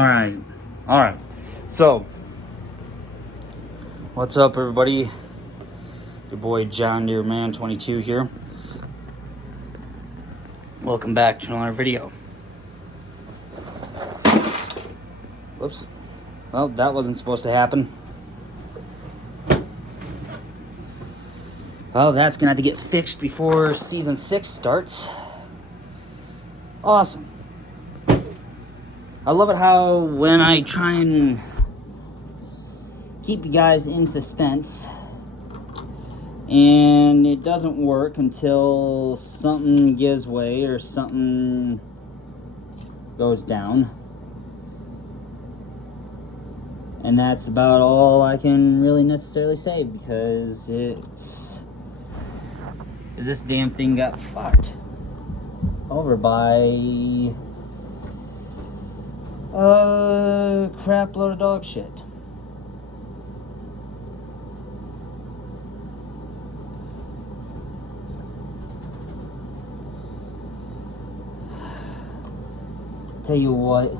All right. So, what's up, everybody? Your boy John Deere Man 22 here. Welcome back to another video. Whoops. Well, that wasn't supposed to happen. Well, that's gonna have to get fixed before season 6 starts. Awesome. I love it how when I try and keep you guys in suspense, and it doesn't work until something gives way or something goes down. And that's about all I can really necessarily say, because this damn thing got fucked over by a crap load of dog shit. Tell you what,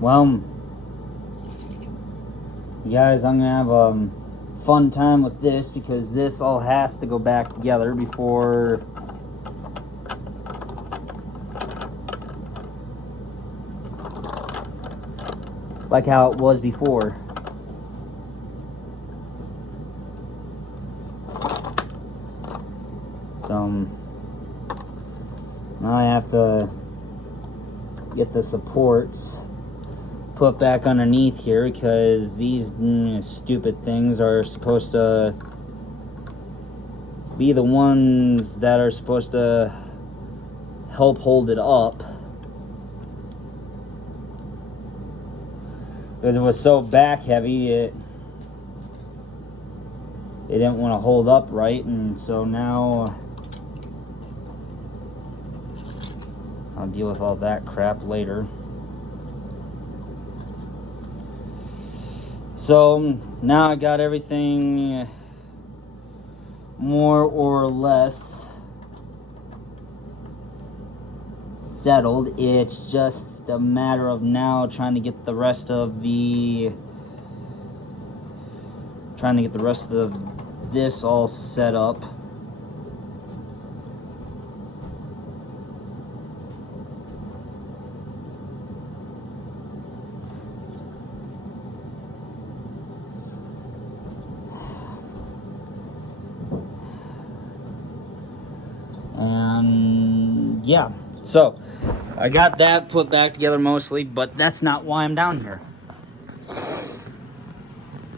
well, you guys, I'm gonna have a fun time with this, because this all has to go back together before like how it was before. So now I have to get the supports put back underneath here, because these stupid things are supposed to be the ones that are supposed to help hold it up, because it was so back heavy it didn't want to hold up right. And so now I'll deal with all that crap later. So now I got everything more or less settled. It's just a matter of now trying to get the rest of this all set up. And yeah, so I got that put back together mostly, but that's not why I'm down here.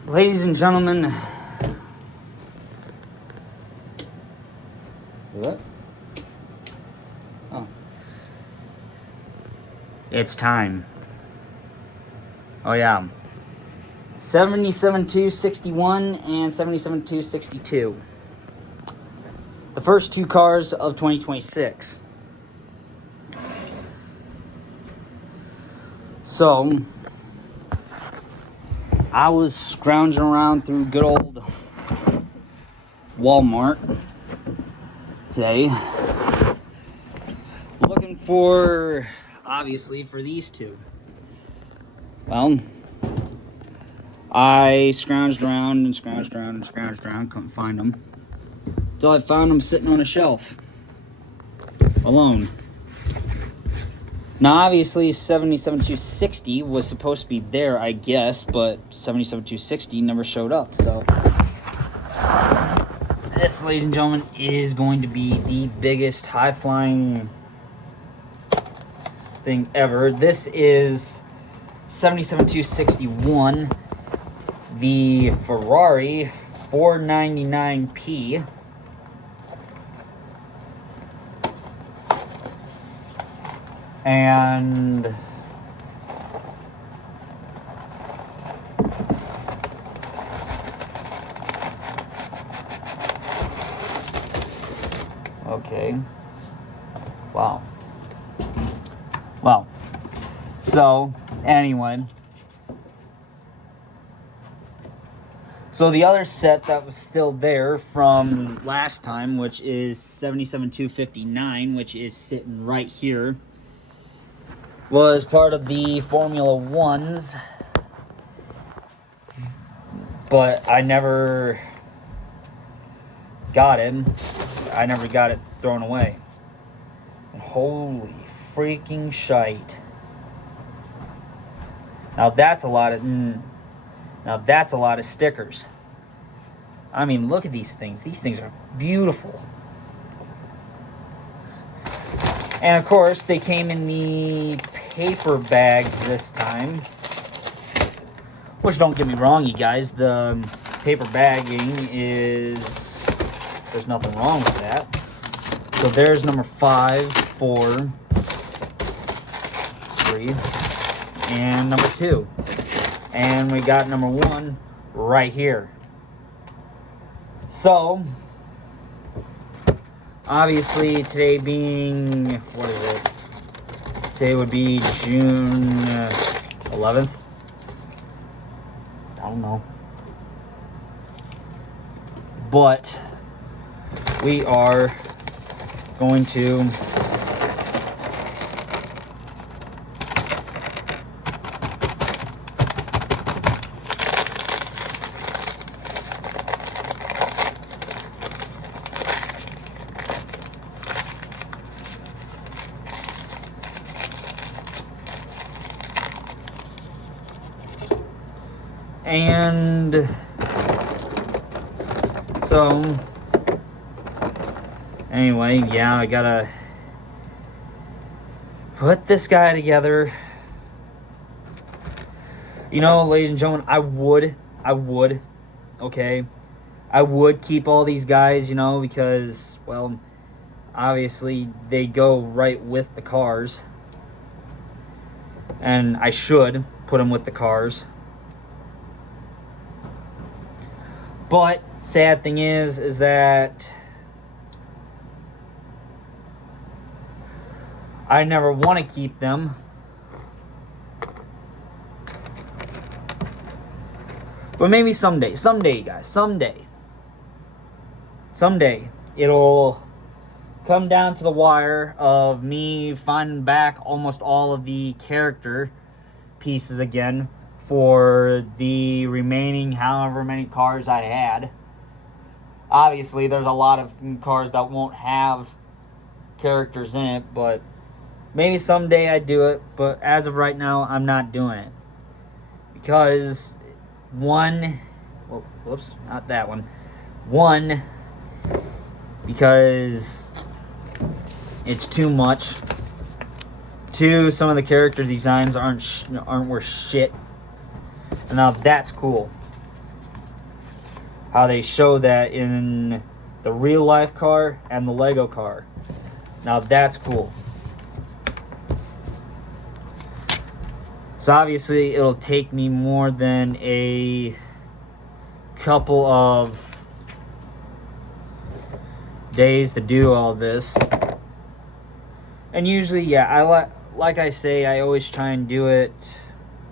Ladies and gentlemen, what? Oh, it's time. Oh yeah, 77-261 and 77-262. The first two cars of 2026. So, I was scrounging around through good old Walmart today, looking for, obviously, for these two. Well, I scrounged around, couldn't find them. Until I found them sitting on a shelf, alone. Now, obviously, 77-260 was supposed to be there, I guess, but 77-260 never showed up. So, this, ladies and gentlemen, is going to be the biggest high-flying thing ever. This is 77-261, the Ferrari 499P. And Okay. Wow. Wow. So, anyway. So the other set that was still there from last time, which is 77-259, which is sitting right here, was part of the Formula Ones, but I never got him. I never got it thrown away. Holy freaking shite. Now that's a lot of stickers. I mean, look at these things. These things are beautiful. And of course, they came in the paper bags this time. Which, don't get me wrong, you guys, the paper bagging is... there's nothing wrong with that. So there's number 5, 4, 3, and number 2. And we got number 1 right here. So, obviously, today being, what is it? Today would be June 11th. I don't know. But we are going to and so anyway, yeah, I gotta put this guy together. You know, ladies and gentlemen, I would, okay, I would keep all these guys, you know, because, well, obviously they go right with the cars, and I should put them with the cars. But sad thing is that I never want to keep them. But maybe someday, you guys, someday, it'll come down to the wire of me finding back almost all of the character pieces again for the remaining however many cars I had. Obviously, there's a lot of cars that won't have characters in it, but maybe someday I do it. But as of right now, I'm not doing it. Because, because it's too much. 2, some of the character designs aren't worth shit. And now that's cool. How they show that in the real life car and the Lego car. Now that's cool. So obviously it'll take me more than a couple of days to do all this. And usually, yeah, like I say, I always try and do it.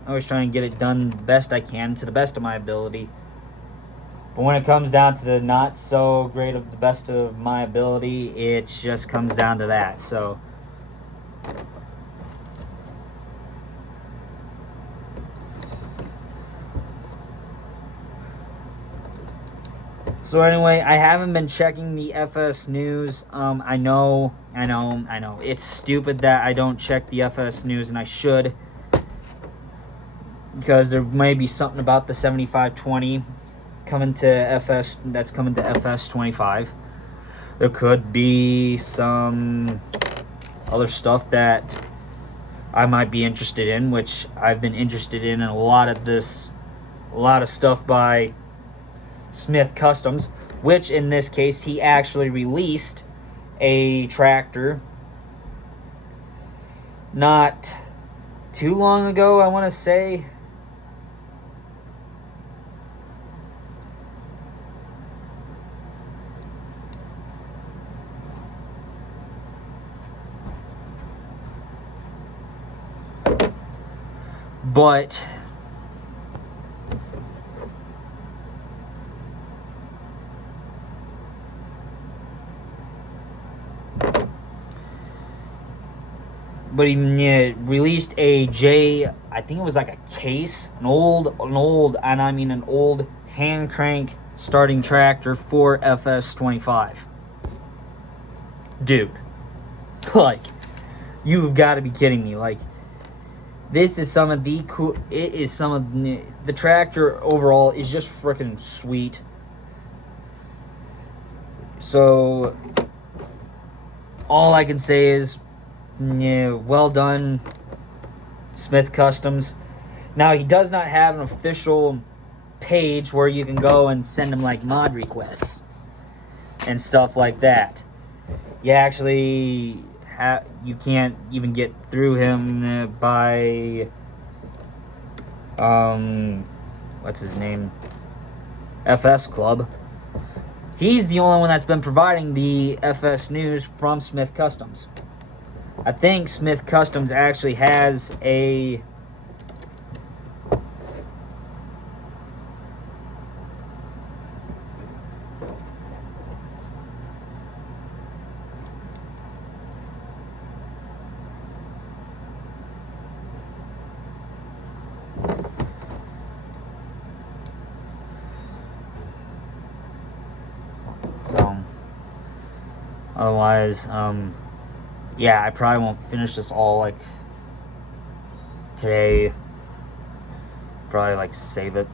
I always try and get it done the best I can, to the best of my ability. But when it comes down to the not so great of the best of my ability, it just comes down to that. So anyway, I haven't been checking the FS News. I know. It's stupid that I don't check the FS News, and I should. Because there may be something about the 7520 coming to FS, that's coming to FS 25. There could be some other stuff that I might be interested in, which I've been interested in a lot of stuff by Smith Customs, which in this case he actually released a tractor not too long ago. I want to say But he released a I think it was like a case, an old, and I mean an old hand crank starting tractor for FS25. Dude, like, you've got to be kidding me. Like, this is some of the cool, it is some of the tractor overall is just freaking sweet. So, all I can say is, yeah, well done, Smith Customs. Now, he does not have an official page where you can go and send him, like, mod requests and stuff like that. You actually you can't even get through him by, what's his name? FS Club. He's the only one that's been providing the FS news from Smith Customs. I think Smith Customs actually has a otherwise, yeah, I probably won't finish this all, like, today. Probably, like, save it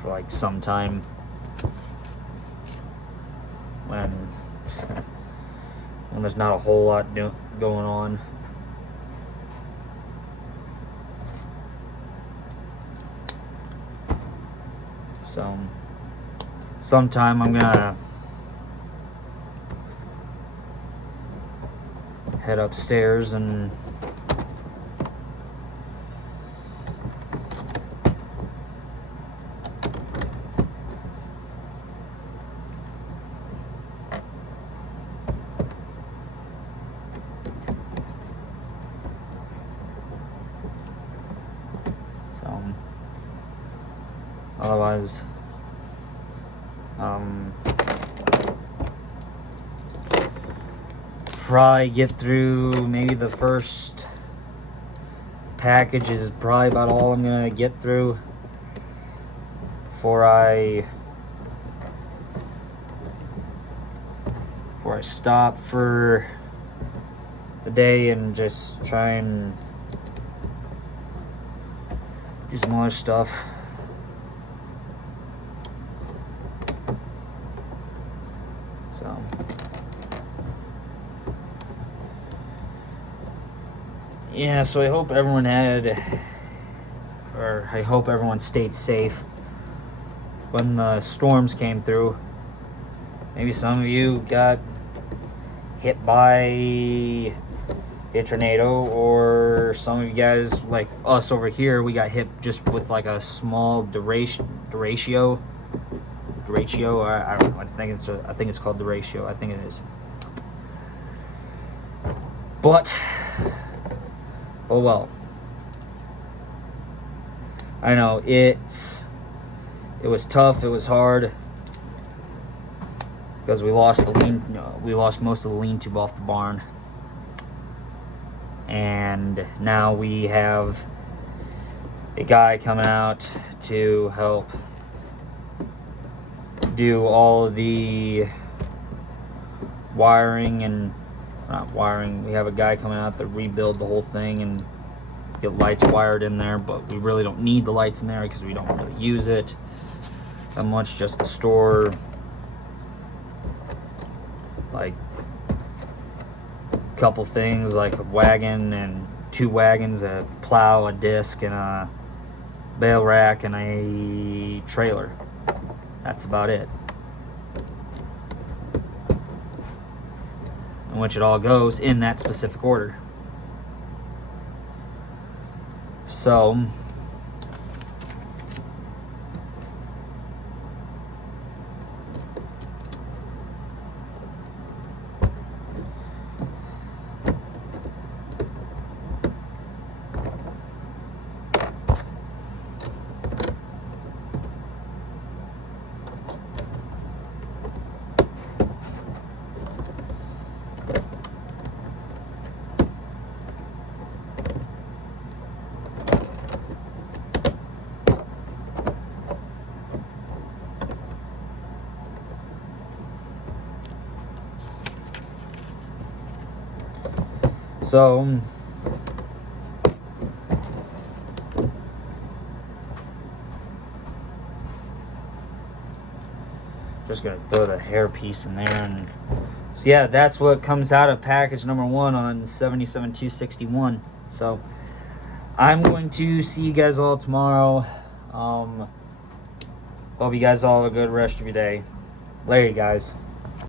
for, like, some time when there's not a whole lot going on. So, sometime I'm gonna head upstairs and otherwise, probably get through maybe the first package is probably about all I'm gonna get through before I stop for the day and just try and do some other stuff. So, yeah, so I hope everyone I hope everyone stayed safe when the storms came through. Maybe some of you got hit by a tornado, or some of you guys, like us over here, we got hit just with like a small derecho. I don't know. I think it's called derecho. I think it is. But oh well. I know it was tough. It was hard because we lost most of the lean-to off the barn, and now we have a guy coming out to help do all of the wiring and not wiring. We have a guy coming out to rebuild the whole thing and get lights wired in there, but we really don't need the lights in there because we don't really use it that much, just to store like a couple things like a wagon and 2 wagons, a plow, a disc, and a bale rack and a trailer. That's about it. In which it all goes in that specific order. So So just gonna throw the hair piece in there, and so yeah, that's what comes out of package number 1 on 77-261. So I'm going to see you guys all tomorrow. Hope you guys all have a good rest of your day. Later, guys.